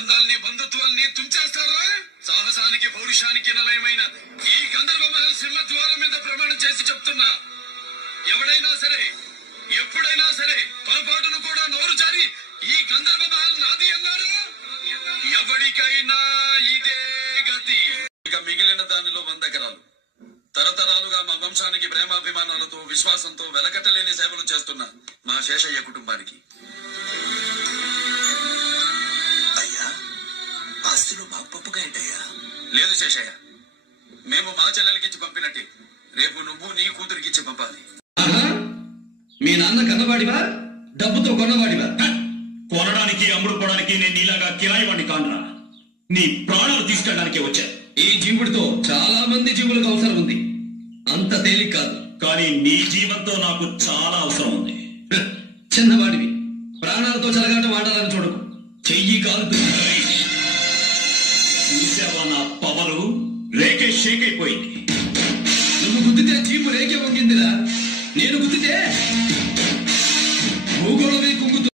బంధాల్ని బంధుత్వాల్ని తుంచేస్తారా? సాహసానికి పౌరుషానికి నిలయమైన ఈ గంధర్వ మహల్ సింహద్వారం మీద ప్రమాణం చేసి చెప్తున్నా, ఎవడైనా సరే ఎప్పుడైనా సరే పొరపాటును కూడా నోరు జారి ఈ గంధర్వ మహల్ నాది అన్నారు, ఎవరికైనా ఇదే గతి. ఇక మిగిలిన దానిలో 100 ఎకరాలు తరతరాలుగా మా వంశానికి ప్రేమాభిమానాలతో విశ్వాసంతో వెలకట్టలేని సేవలు చేస్తున్న మా శేషయ్య కుటుంబానికి. అయ్యా, ఆస్తిలో మాకు పప్పుగా ఏంటయ్యా? లేదు శేషయ్య, మేము మా చెల్లెలకిచ్చి పంపినట్టే రేపు నువ్వు నీ కూతురికిచ్చి పంపాలి. మీ నాన్న కన్నవాడివా, డబ్బుతో కొన్నవాడివా? కొనడానికి అమ్ముడుకోవడానికి నేను నీలాగా కిరాయివాడిని కానురా. నీ ప్రాణాలు తీసుకెళ్ళడానికి వచ్చా. ఈ జీవుడితో చాలా మంది జీవులకు అవసరం ఉంది, అంత తేలిక కాదు. కానీ నీ జీవంతో నాకు చాలా అవసరం ఉంది. చిన్నవాడివి, ప్రాణాలతో చెలగాటం ఆడాలని చూడకు, చెయ్యి కాలుతుంది. చూసావా నా పవరు? రేకే షేక్ అయిపోయింది. నువ్వు గుద్దితే జీపు రేకే వంగిందిరా, నేను గుద్దితే భూగోళమే